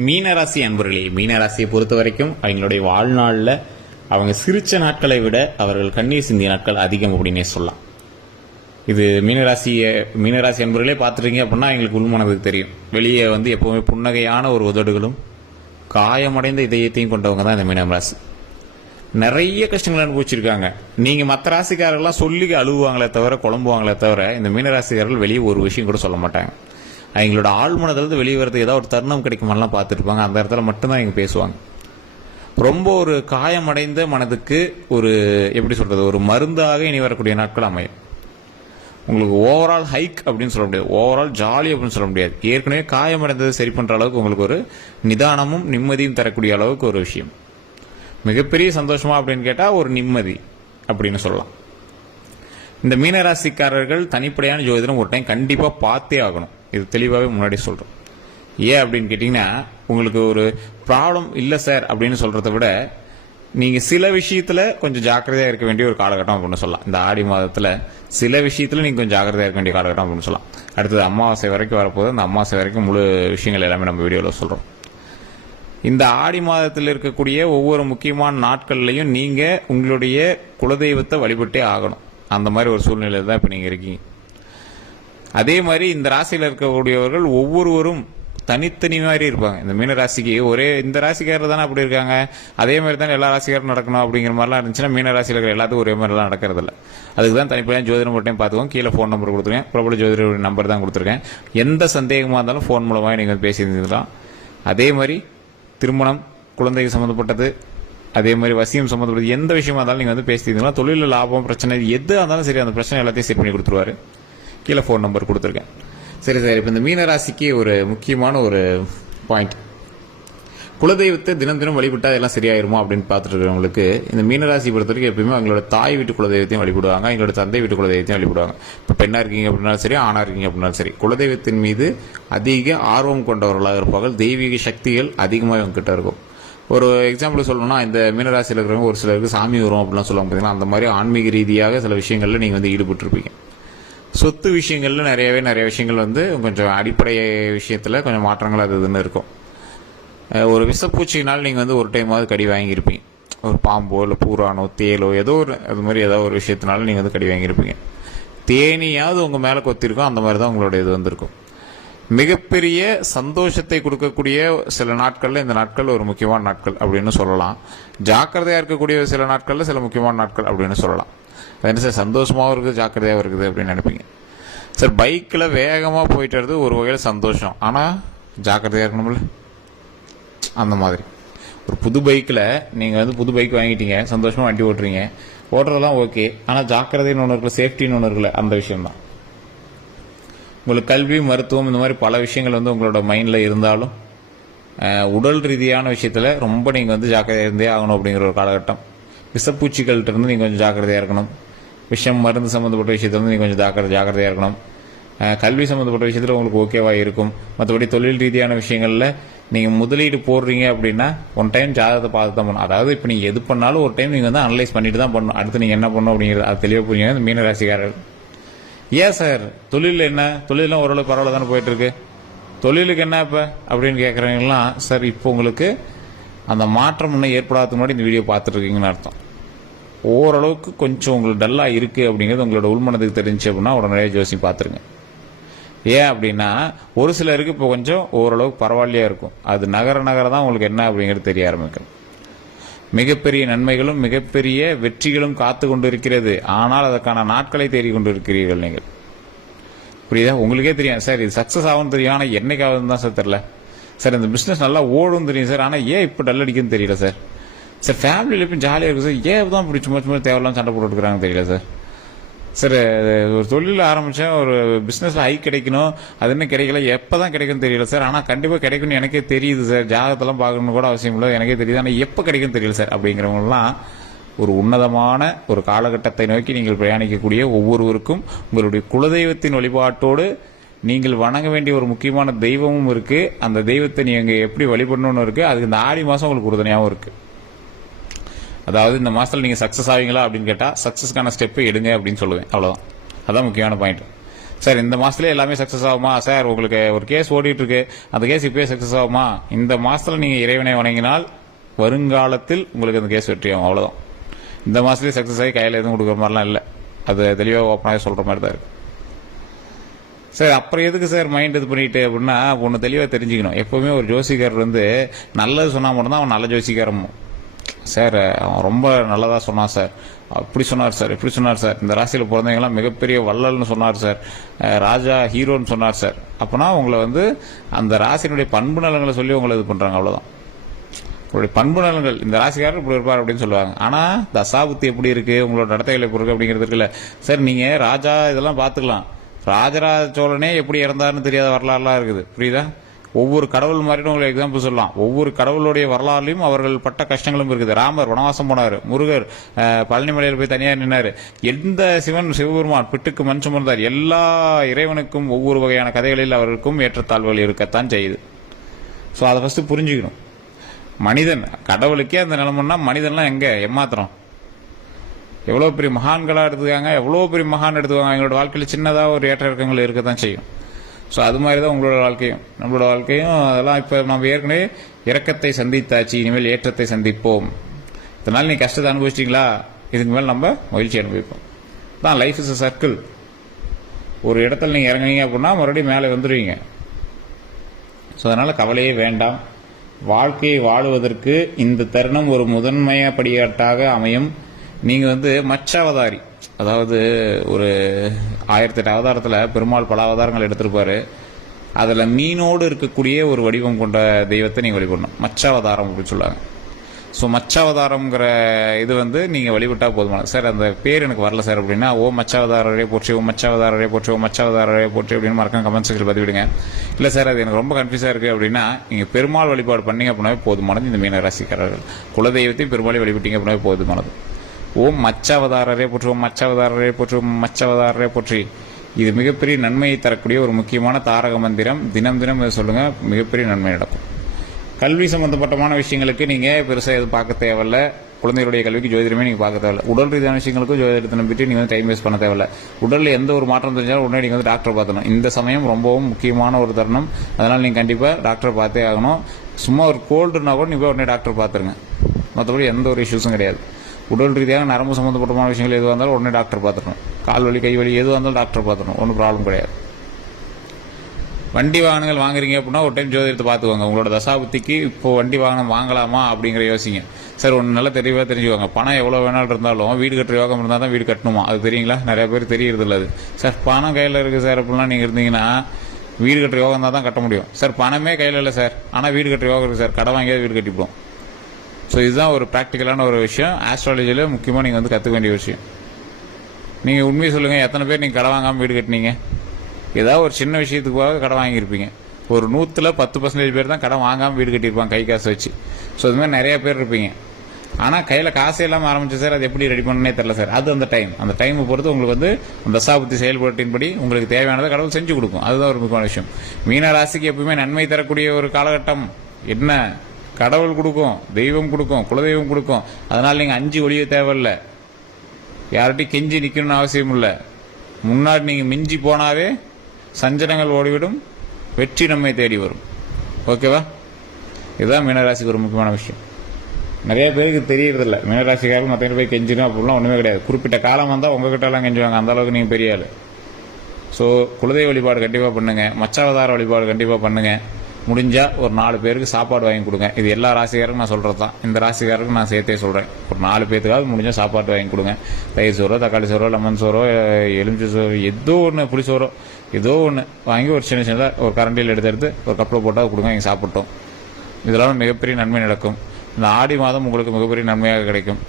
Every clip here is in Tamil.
மீனராசி அன்பர்களே, மீனராசியை பொறுத்த வரைக்கும் அவங்களுடைய வாழ்நாளில் அவங்க சிரித்த நாட்களை விட அவர்கள் கண்ணீர் சிந்திய நாட்கள் அதிகம் அப்படின்னே சொல்லலாம். இது மீனராசி அன்பர்களே பார்த்துட்டீங்க அப்படின்னா எங்களுக்கு உள்மனதுக்கு தெரியும். வெளியே எப்போவுமே புன்னகையான ஒரு உதடுகளும் காயமடைந்த இதயத்தையும் கொண்டவங்க தான் இந்த மீனராசி. நிறைய கஷ்டங்களை அனுபவிச்சிருக்காங்க. நீங்கள் மற்ற ராசிக்காரர்கள்லாம் சொல்லி அழுவாங்களே தவிர குழம்புவாங்களே தவிர இந்த மீனராசிக்காரர்கள் வெளியே ஒரு விஷயம் கூட சொல்ல மாட்டாங்க. அவங்களோட ஆழ்மனதிலிருந்து வெளியே வரது ஏதாவது ஒரு தருணம் கிடைக்குமாலாம் பார்த்துருப்பாங்க. அந்த இடத்துல மட்டும்தான் இவங்க பேசுவாங்க. ரொம்ப ஒரு காயமடைந்த மனதுக்கு ஒரு எப்படி சொல்கிறது, ஒரு மருந்தாக இனி வரக்கூடிய நாட்கள் அமையும். உங்களுக்கு ஓவரால் ஹைக் அப்படின்னு சொல்ல முடியாது, ஓவரால் ஜாலி அப்படின்னு சொல்ல முடியாது. ஏற்கனவே காயமடைந்ததை சரி பண்ணுற அளவுக்கு உங்களுக்கு ஒரு நிதானமும் நிம்மதியும் தரக்கூடிய அளவுக்கு ஒரு விஷயம். மிகப்பெரிய சந்தோஷமா அப்படின்னு கேட்டால் ஒரு நிம்மதி அப்படின்னு சொல்லலாம். இந்த மீனராசிக்காரர்கள் தனிப்படையான ஜோதிடம் ஒரு டைம் கண்டிப்பாக பார்த்தே ஆகணும். இது தெளிவாகவே முன்னாடி சொல்கிறோம். ஏன் அப்படின்னு கேட்டிங்கன்னா, உங்களுக்கு ஒரு ப்ராப்ளம் இல்லை சார் அப்படின்னு சொல்கிறத விட நீங்கள் சில விஷயத்தில் கொஞ்சம் ஜாக்கிரதையாக இருக்க வேண்டிய ஒரு காலகட்டம் அப்படின்னு சொல்லலாம். இந்த ஆடி மாதத்தில் சில விஷயத்தில் நீங்கள் கொஞ்சம் ஜாக்கிரதையாக இருக்க வேண்டிய காலகட்டம் அப்படின்னு சொல்லலாம். அடுத்தது அமாவாசை வரைக்கும் வரப்போது, அந்த அமாவாசை வரைக்கும் முழு விஷயங்கள் எல்லாமே நம்ம வீடியோவில் சொல்கிறோம். இந்த ஆடி மாதத்தில் இருக்கக்கூடிய ஒவ்வொரு முக்கியமான நாட்கள்லையும் நீங்கள் உங்களுடைய குலதெய்வத்தை வழிபட்டே ஆகணும். அந்த மாதிரி ஒரு சூழ்நிலையில் தான் இப்போ நீங்கள் இருக்கீங்க. அதே மாதிரி இந்த ராசியில் இருக்கக்கூடியவர்கள் ஒவ்வொருவரும் தனித்தனி மாதிரி இருப்பாங்க. இந்த மீன ராசிக்கு ஒரே இந்த ராசிக்காரர் தானே அப்படி இருக்காங்க, அதே மாதிரி தானே எல்லா ராசிக்காரும் நடக்கணும் அப்படிங்கிற மாதிரிலாம் இருந்துச்சுன்னா மீன ராசியில் இருக்கிற எல்லாத்துக்கும் ஒரே மாதிரிலாம் நடக்கிறதில்ல. அதுக்கு தான் தனிப்படையாக ஜோதிடம் ஒரு டைம் பார்த்துக்கோங்க. கீழே ஃபோன் நம்பர் கொடுத்துருக்கேன், பிரபல ஜோதிட நம்பர் தான் கொடுத்துருக்கேன். எந்த சந்தேகமாக இருந்தாலும் ஃபோன் மூலமாக நீங்கள் பேசியிருந்தீங்களா. அதே மாதிரி திருமணம், குழந்தைக்கு சம்மந்தப்பட்டது, அதே மாதிரி வசியம் சம்மந்தப்பட்டது எந்த விஷயமா இருந்தாலும் நீங்கள் பேசியிருந்தீங்களா. தொழிலில் லாபம் பிரச்சனை எது இருந்தாலும் சரி, அந்த பிரச்சனை எல்லாத்தையும் செட் பண்ணி கொடுத்துருவாரு. கீழே ஃபோன் நம்பர் கொடுத்துருக்கேன். சரி சார், இப்போ இந்த மீனராசிக்கு ஒரு முக்கியமான ஒரு பாயிண்ட், குலதெய்வத்தை தினம் தினம் வழிபட்டால் எல்லாம் சரியாயிருமா அப்படின்னு பார்த்துட்டு இருக்கிறவங்களுக்கு இந்த மீனராசி பொறுத்த வரைக்கும் எப்பயுமே அவங்களோட தாய் வீட்டு குலதெய்வத்தையும் வழிபடுவாங்க, எங்களோட தந்தை வீட்டு குலதெய்வத்தையும் வழிபடுவாங்க. இப்போ பெண்ணாக இருக்கீங்க அப்படின்னாலும் சரி, ஆணாக இருக்கீங்க அப்படின்னாலும் சரி, குலதெய்வத்தின் மீது அதிக ஆர்வம் கொண்டவர்களாக இருப்பார்கள். தெய்வீக சக்திகள் அதிகமாக இவங்க கிட்ட இருக்கும். ஒரு எக்ஸாம்பிள் சொல்லணும்னா, இந்த மீனராசியில் இருக்கிறவங்க ஒரு சிலருக்கு சாமி வரும் அப்படிலாம் சொல்லுவாங்க பார்த்தீங்கன்னா, அந்த மாதிரி ஆன்மீக ரீதியாக சில விஷயங்களில் நீங்கள் ஈடுபட்டிருப்பீங்க. சொத்து விஷயங்களில் நிறைய விஷயங்கள் கொஞ்சம் அடிப்படை விஷயத்தில் கொஞ்சம் மாற்றங்கள் அது இதுன்னு இருக்கும். ஒரு விஷப்பூச்சினால் நீங்கள் ஒரு டைமாவது கடி வாங்கியிருப்பீங்க. ஒரு பாம்போ இல்லை பூரானோ தேலோ ஏதோ ஒரு அது மாதிரி ஏதோ ஒரு விஷயத்தினால நீங்கள் கடி வாங்கியிருப்பீங்க. தேனியாவது உங்கள் மேலே கொத்திருக்கும். அந்த மாதிரி தான் உங்களோட இது வந்திருக்கும். மிகப்பெரிய சந்தோஷத்தை கொடுக்கக்கூடிய சில நாட்களில் இந்த நாட்கள் ஒரு முக்கியமான நாட்கள் அப்படின்னு சொல்லலாம். ஜாக்கிரதையாக இருக்கக்கூடிய சில நாட்களில் சில முக்கியமான நாட்கள் அப்படின்னு சொல்லலாம். அது என்ன சார், சந்தோஷமாகவும் இருக்குது ஜாக்கிரதையாகவும் இருக்குது அப்படின்னு நினைப்பீங்க. சார், பைக்கில் வேகமாக போயிட்டு வருது ஒரு வகையில் சந்தோஷம், ஆனால் ஜாக்கிரதையாக இருக்கணும்ல. அந்த மாதிரி ஒரு புது பைக்கில் நீங்கள் புது பைக் வாங்கிட்டீங்க, சந்தோஷமாக வண்டி ஓட்டுறீங்க, ஓட்டுறதெல்லாம் ஓகே, ஆனால் ஜாக்கிரதைன்னு ஒன்று இருக்குல்ல, சேஃப்டின்னு ஒன்று இருக்குல்ல, அந்த விஷயம்தான். உங்களுக்கு கல்வி, மருத்துவம் இந்த மாதிரி பல விஷயங்கள் உங்களோட மைண்டில் இருந்தாலும் உடல் ரீதியான விஷயத்தில் ரொம்ப நீங்கள் ஜாக்கிரதையாக இருந்தே ஆகணும் அப்படிங்கிற ஒரு காலகட்டம். விஷப்பூச்சிகள்கிட்ட இருந்து நீங்கள் கொஞ்சம் ஜாக்கிரதையாக இருக்கணும். விஷம் மருந்து சம்மந்தப்பட்ட விஷயத்தில் நீங்கள் கொஞ்சம் ஜாக்கிரதையாக இருக்கணும். கல்வி சம்மந்தப்பட்ட விஷயத்தில் உங்களுக்கு ஓகேவா இருக்கும். மற்றபடி தொழில் ரீதியான விஷயங்களில் நீங்கள் முதலீடு போடுறீங்க அப்படின்னா ஒன் டைம் ஜாதகத்தை பார்த்து தான் பண்ணணும். அதாவது இப்போ நீங்கள் எது பண்ணாலும் ஒரு டைம் நீங்கள் அனலைஸ் பண்ணிட்டு தான் பண்ணணும். அடுத்து நீங்கள் என்ன பண்ணணும் அப்படிங்கிறது அது தெளிவாக புரியுங்க இந்த மீனராசிக்காரர்கள். ஏன் சார் தொழிலில் என்ன, தொழிலெலாம் ஓரளவு பரவாயில்ல தானே போயிட்டுருக்கு, தொழிலுக்கு என்ன இப்போ அப்படின்னு கேட்குறவங்கலாம், சார் இப்போ உங்களுக்கு அந்த மாற்றம் இன்னும் ஏற்படாத முன்னாடி இந்த வீடியோ பார்த்துட்ருக்கீங்கன்னு அர்த்தம். ஓரளவுக்கு கொஞ்சம் உங்களுக்கு டல்லாக இருக்குது அப்படிங்கிறது உங்களோட உள்மனதுக்கு தெரிஞ்சு அப்படின்னா உடனே ஜோசியம் பார்த்துருங்க. ஏன் அப்படின்னா ஒரு சிலருக்கு இப்போ கொஞ்சம் ஓரளவுக்கு பரவாயில்லையா இருக்கும். அது நகர தான் உங்களுக்கு என்ன அப்படிங்கிறது தெரிய ஆரம்பிக்கும். மிகப்பெரிய நன்மைகளும் மிகப்பெரிய வெற்றிகளும் காத்து கொண்டு இருக்கிறது. ஆனால் அதற்கான நாட்களை தேடிக்கொண்டு இருக்கிறீர்கள் நீங்கள். புரியுதா? உங்களுக்கே தெரியும் சார் இது சக்ஸஸ் ஆகும்னு தெரியும், ஆனால் என்னைக்காவது தான் சார் தெரியல சார். இந்த பிஸ்னஸ் நல்லா ஓடும் தெரியும் சார், ஆனால் ஏன் இப்போ டல் அடிக்குன்னு தெரியல சார். சார் ஃபேமிலியில் இப்போ ஜாலியாக இருக்குது சார், ஏன் தான் இப்படி சும்மா தேவையில்லாம் சண்டை போட்டுருக்குறாங்கன்னு தெரியல சார். சார் ஒரு தொழில் ஆரம்பித்தேன், ஒரு பிஸ்னஸில் ஹை கிடைக்கணும், அது இன்னும் கிடைக்கல, எப்போ தான் கிடைக்குன்னு தெரியல சார். ஆனால் கண்டிப்பாக கிடைக்கும்னு எனக்கே தெரியுது சார், ஜாதகத்தெல்லாம் பார்க்கணுன்னு கூட அவசியம் இல்லை, எனக்கே தெரியுது, ஆனால் எப்போ கிடைக்குன்னு தெரியல சார் அப்படிங்கிறவங்கலாம் ஒரு உன்னதமான ஒரு காலகட்டத்தை நோக்கி நீங்கள் பிரயாணிக்கக்கூடிய ஒவ்வொருவருக்கும் உங்களுடைய குலதெய்வத்தின் வழிபாட்டோடு நீங்கள் வணங்க வேண்டிய ஒரு முக்கியமான தெய்வமும் இருக்குது. அந்த தெய்வத்தை நீங்கள் எப்படி வழிபடணும்னு இருக்குது. அதுக்கு இந்த ஆடி மாதம் உங்களுக்கு உறுதுணையாகவும் இருக்குது. அதாவது இந்த மாதத்தில் நீங்கள் சக்ஸஸ் ஆவீங்களா அப்படின்னு கேட்டால் சக்ஸஸ்க்கான ஸ்டெப்பை எடுங்க அப்படின்னு சொல்லுவேன். அவ்வளோதான், அதான் முக்கியமான பாயிண்ட். சார் இந்த மாசத்துலயே எல்லாமே சக்சஸ் ஆகுமா சார், உங்களுக்கு ஒரு கேஸ் ஓடிட்டு இருக்கு, அந்த கேஸ் இப்பயே சக்சஸ் ஆகுமா, இந்த மாசத்துல நீங்க இறைவனை வணங்கினால் வருங்காலத்தில் உங்களுக்கு அந்த கேஸ் வெற்றி ஆகும், அவ்வளவுதான். இந்த மாசத்துலயே சக்சஸ் ஆகி கையில எதுவும் கொடுக்குற மாதிரிலாம் இல்லை, அது தெளிவாக ஓப்பனாக சொல்ற மாதிரி தான் இருக்கு. சார் அப்புறம் எதுக்கு சார் மைண்ட் இது பண்ணிட்டு அப்படின்னா, ஒன்று தெளிவாக தெரிஞ்சுக்கணும். எப்பவுமே ஒரு ஜோசிக்காரர் வந்து நல்லது சொன்னா மட்டும்தான் அவன் நல்ல ஜோசிக்காரமும். சார் அவன் ரொம்ப நல்லதா சொன்னான் சார், அப்படி சொன்னார் சார், இப்படி சொன்னார் சார், இந்த ராசியில் பிறந்தவங்கலாம் மிகப்பெரிய வள்ளல்னு சொன்னார் சார், ராஜா ஹீரோன்னு சொன்னார் சார். அப்பனா உங்களை வந்து அந்த ராசியினுடைய பண்பு நலங்களை சொல்லி உங்களை இது பண்றாங்க, அவ்வளவுதான். உங்களுடைய பண்பு நலங்கள், இந்த ராசிக்காரர் இப்படி இருப்பார் அப்படின்னு சொல்லுவாங்க. ஆனா தசாபுத்தி எப்படி இருக்கு, உங்களோட நடத்தைகள் எப்படி இருக்கு அப்படிங்கிறது இருக்குல்ல சார். நீங்க ராஜா இதெல்லாம் பாத்துக்கலாம், ராஜராஜ சோழனே எப்படி இறந்தாருன்னு தெரியாத வரலாறுலாம் இருக்குது, புரியுதா? ஒவ்வொரு கடவுள் மாதிரி உங்களுக்கு எக்ஸாம்பிள் சொல்லலாம். ஒவ்வொரு கடவுளுடைய வரலாறுலையும் அவர்கள் பட்ட கஷ்டங்களும் இருக்குது. ராமர் வனவாசம் போனாரு, முருகர் பழனிமலையில் போய் தனியார் நின்னாரு, எந்த சிவபெருமான் பிட்டுக்கு மண் சுமந்தார். எல்லா இறைவனுக்கும் ஒவ்வொரு வகையான கதைகளில் அவர்களுக்கும் ஏற்றத்தாழ்வுகள் இருக்கத்தான் செய்யுது. ஸோ அதை ஃபர்ஸ்ட் புரிஞ்சுக்கணும். மனிதன் கடவுளுக்கே அந்த நிலைமைன்னா மனிதன்லாம் எங்க ஏமாத்திரம். எவ்வளவு பெரிய மகான்களா எடுத்துக்காங்க, எவ்வளவு பெரிய மகான் எடுத்துக்காங்க, எங்களோட வாழ்க்கையில சின்னதா ஒரு ஏற்ற இறக்கங்கள் இருக்கத்தான் செய்யும். ஸோ அது மாதிரி தான் உங்களோட வாழ்க்கையும் நம்மளோட வாழ்க்கையும். அதெல்லாம் இப்போ நம்ம ஏற்கனவே இறக்கத்தை சந்தித்தாச்சு, இனிமேல் ஏற்றத்தை சந்திப்போம். இதனால நீ கஷ்டத்தை அனுபவிச்சிட்டீங்களா, இதுக்கு மேல் நம்ம மகிழ்ச்சி அனுபவிப்போம். தான் லைஃப் இஸ் அ சர்க்கிள். ஒரு இடத்துல நீங்க இறங்குனீங்க அப்படின்னா மறுபடியும் மேலே வந்துடுவீங்க. ஸோ அதனால கவலையே வேண்டாம். வாழ்க்கையை வாழுவதற்கு இந்த தருணம் ஒரு முதன்மைய படியாட்டாக அமையும். நீங்க வந்து மச்சாவதாரி, அதாவது ஒரு 1008 அவதாரத்துல பெருமாள் பல அவதாரங்கள் எடுத்திருப்பாரு. அதுல மீனோடு இருக்கக்கூடிய ஒரு வடிவம் கொண்ட தெய்வத்தை நீங்க வழிபடணும், மச்சாவதாரம் அப்படின்னு சொல்லுவாங்க. ஸோ மச்சாவதாரம்ங்கிற இது வந்து நீங்க வழிபட்டா போதுமான. சார் அந்த பேர் எனக்கு வரல சார் அப்படின்னா, ஓ மச்சாவதாரரே போற்றி, ஓ மச்சாவதாரரே போற்றி, ஓ மச்சாவதாரரே போற்றி அப்படின்னு மறக்காம கமெண்ட் செக்ஷன் பதிவிடுங்க. இல்ல சார் அது எனக்கு ரொம்ப கன்ஃபியூஸா இருக்கு அப்படின்னா, நீங்க பெருமாள் வழிபாடு பண்ணீங்க அப்படின்னாவே போதுமானது. இந்த மீன ராசிக்காரர்கள் குலதெய்வத்தையும் பெருமாளை வழிபட்டீங்க அப்படின்னாவே போதுமானது. ஓம் மச்சாவதாரரே போற்றி, ஓம் மச்சாவதாரரே போற்றி, ஓம் மச்சாவதாரரே போற்றி. இது மிகப்பெரிய நன்மையை தரக்கூடிய ஒரு முக்கியமான தாரக மந்திரம். தினம் தினம் இதை சொல்லுங்க, மிகப்பெரிய நன்மை நடக்கும். கல்வி சம்பந்தப்பட்டமான விஷயங்களுக்கு நீங்க பெருசா எதுவும் பார்க்க தேவையில்ல. குழந்தைகளுடைய கல்விக்கு ஜோதிடமே நீங்க பார்க்க தேவையில்ல. உடல் ரீதியான விஷயங்களுக்கும் ஜோதிடத்தை நம்பிட்டு நீங்க வந்து டைம் வேஸ்ட் பண்ண தேவையில்ல. உடல்ல எந்த ஒரு மாற்றம் தெரிஞ்சாலும் உடனே நீங்க வந்து டாக்டர் பார்த்தணும். இந்த சமயம் ரொம்பவும் முக்கியமான ஒரு தருணம். அதனால நீங்க கண்டிப்பா டாக்டர் பார்த்தே ஆகணும். சும்மா ஒரு கோல்டுனா கூட நீங்க உடனே டாக்டர் பார்த்துருங்க. மற்றபடி எந்த ஒரு இஷ்யூஸும் கிடையாது. உடல் ரீதியாக நரம்பு சம்பந்தப்பட்டமான விஷயங்கள் எதுவாக இருந்தாலும் உடனே டாக்டர் பார்த்துக்கணும். கால் வலி கை வலி எதுவாக இருந்தாலும் டாக்டர் பார்த்துக்கணும், ஒன்றும் ப்ராப்ளம் கிடையாது. வண்டி வாகனங்கள் வாங்குறீங்க அப்படின்னா ஒரு டைம் ஜோதிடத்தை பார்த்துக்கோங்க. உங்களோட தசாபுத்திக்கு இப்போ வண்டி வாகனம் வாங்கலாமா அப்படிங்கிற யோசிங்க. சார் ஒன்று நல்லா தெளிவாக தெரிஞ்சுக்கோங்க. பணம் எவ்வளோ வேணாலும் இருந்தாலும் வீடு கட்டுற யோகம் இருந்தால் தான் வீடு கட்டணுமா, அது தெரியுங்களா? நிறைய பேர் தெரியறது இல்லை. அது சார் பணம் கையில் இருக்குது சார் அப்படிலாம் நீங்கள் இருந்தீங்கன்னா வீடு கட்டுற யோகம் தான் கட்ட முடியும். சார் பணமே கையில் இல்லை சார், ஆனால் வீடு கட்டுற யோகம் இருக்குது சார், கடை வாங்கியாவது வீடு கட்டிப்போம். ஸோ இதுதான் ஒரு ப்ராக்டிக்கலான ஒரு விஷயம். ஆஸ்ட்ராலஜியில் முக்கியமாக நீங்கள் வந்து கற்றுக்க வேண்டிய விஷயம். நீங்கள் உண்மையை சொல்லுங்கள், எத்தனை பேர் நீங்கள் கடை வாங்காமல் வீடு கட்டினீங்க? ஏதாவது ஒரு சின்ன விஷயத்துக்காக கடை வாங்கியிருப்பீங்க. ஒரு 100% பேர் தான் கடை வாங்காமல் வீடு கட்டியிருப்பாங்க கை காசு வச்சு. ஸோ இது மாதிரி நிறைய பேர் இருப்பீங்க. ஆனால் கையில் காசு இல்லாமல் ஆரம்பிச்சு சார் அது எப்படி ரெடி பண்ணனே தெரியல சார். அது அந்த டைமை பொறுத்து உங்களுக்கு வந்து அந்த தசாபுத்தி செயல்பாட்டின்படி உங்களுக்கு தேவையானதை கடவுள் செஞ்சு கொடுக்கும். அதுதான் ஒரு முக்கியமான விஷயம். மீன ராசிக்கு எப்பவுமே நன்மை தரக்கூடிய ஒரு காலகட்டம் என்ன, கடவுள் கொடுக்கும், தெய்வம் கொடுக்கும், குலதெய்வம் கொடுக்கும். அதனால நீங்க அஞ்சு ஒளிய தேவையில்லை, யார்கிட்டையும் கெஞ்சி நிக்கணும்னு அவசியம் இல்லை. முன்னாடி நீங்க மிஞ்சி போனாவே சஞ்சனங்கள் ஓடிவிடும், வெற்றி நம்மை தேடி வரும். ஓகேவா? இதுதான் மீனராசிக்கு ஒரு முக்கியமான விஷயம். நிறைய பேருக்கு தெரியறதில்ல. மீனராசிக்காரர்கள் மற்ற போய் கெஞ்சிடும் அப்படிலாம் ஒண்ணுமே கிடையாது. குறிப்பிட்ட காலம் வந்தா உங்ககிட்ட எல்லாம் கெஞ்சுவாங்க, அந்த அளவுக்கு நீங்க பெரிய ஆளு. ஸோ குலதெய்வ வழிபாடு கண்டிப்பா பண்ணுங்க, மச்சாவதார வழிபாடு கண்டிப்பா பண்ணுங்க. முடிஞ்சா ஒரு 4 பேருக்கு சாப்பாடு வாங்கி கொடுங்க. இது எல்லா ராசிக்காருக்கும் நான் சொல்றது தான். இந்த ராசிக்காரருக்கு நான் சேர்த்தே சொல்றேன். ஒரு 4 பேருக்காவது முடிஞ்சா சாப்பாடு வாங்கி கொடுங்க. தயிர் சோறோ, தக்காளி சோறோ, லெமன் சோறோ, எலுமிச்சை சோறோ, ஏதோ ஒன்று, புளி சோறோ ஏதோ ஒன்று வாங்கி ஒரு சின்னதாக ஒரு கரண்டியில் எடுத்து ஒரு கப்பில் போட்டால் கொடுங்க, நீங்கள் சாப்பிட்டோம். இதெல்லாம் மிகப்பெரிய நன்மை நடக்கும். இந்த ஆடி மாதம் உங்களுக்கு மிகப்பெரிய நன்மையாக கிடைக்கும்.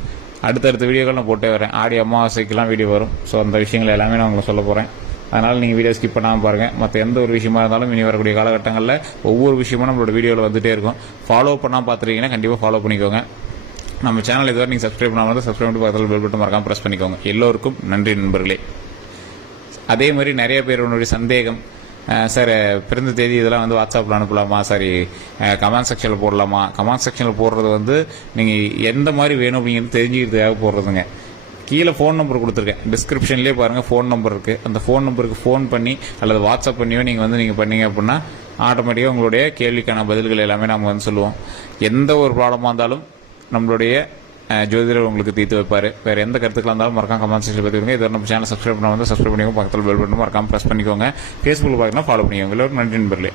அடுத்தடுத்த வீடியோக்கள் நான் போட்டே வரேன். ஆடி அமாவாசைக்கெல்லாம் வீடியோ வரும். ஸோ அந்த விஷயங்கள் எல்லாமே நான் உங்களுக்கு சொல்ல போகிறேன். அதனால் நீங்கள் வீடியோ ஸ்கிப் பண்ணாமல் பாருங்கள். மற்ற எந்த ஒரு விஷயமா இருந்தாலும் இனி வரக்கூடிய காலகட்டங்களில் ஒவ்வொரு விஷயமும் நம்மளோட வீடியோவில் வந்துட்டே இருக்கும். ஃபாலோ பண்ணாமல் பார்த்துருக்கீங்கன்னா கண்டிப்பாக ஃபாலோ பண்ணிக்கோங்க. நம்ம சேனல் இதுவரை நீங்கள் சப்ஸ்கிரைப் பண்ணாமல் சப்ஸ்கிரைப் பண்ணி பக்கத்தில் பெல் பட்டன் மறக்காம ப்ரெஸ் பண்ணிக்கோங்க. எல்லோருக்கும் நன்றி நண்பர்களே. அதே மாதிரி நிறைய பேருடைய சந்தேகம், சார் பிறந்த தேதி இதெல்லாம் வந்து வாட்ஸ்அப்பில் அனுப்பலாமா, சரி கமெண்ட் செக்ஷனில் போடலாமா? கமெண்ட் செக்ஷனில் போடுறது வந்து நீங்கள் எந்த மாதிரி வேணும் அப்படிங்கிறது தெரிஞ்சுக்கிறதுக்காக போடுறதுங்க. கீழே ஃபோன் நம்பர் கொடுத்துருக்கேன், டிஸ்கிரிப்ஷன்லேயே பாருங்கள் ஃபோன் நம்பர் இருக்குது. அந்த ஃபோன் நம்பருக்கு ஃபோன் பண்ணி அல்லது வாட்ஸ்அப் பண்ணியோ நீங்கள் பண்ணீங்க அப்படின்னா ஆட்டோமேட்டிக்காக உங்களுடைய கேள்விக்கான பதில்கள் எல்லாமே நம்ம சொல்லுவோம். எந்த ஒரு ப்ராப்ளமாக இருந்தாலும் நம்மளுடைய ஜோதிடர் உங்களுக்கு தீர்த்து வைப்பார். வேறு எந்த கருத்துக்களாக இருந்தாலும் மறக்காம கமெண்ட் செக்ஷனில் பார்த்துக்கோங்க. இதை நம்ம சேனல் சப்ஸ்கிரைப் பண்ண சப்ஸ்கிரைப் பண்ணிக்கோங்க, பக்கத்தில் பெல் பட்டன் மறக்காம ப்ரெஸ் பண்ணிக்கோங்க. ஃபேஸ்புக்கில் பார்த்தீங்கன்னா ஃபாலோ பண்ணிக்கோங்க. எல்லோரும் நன்றி நண்பர்களே.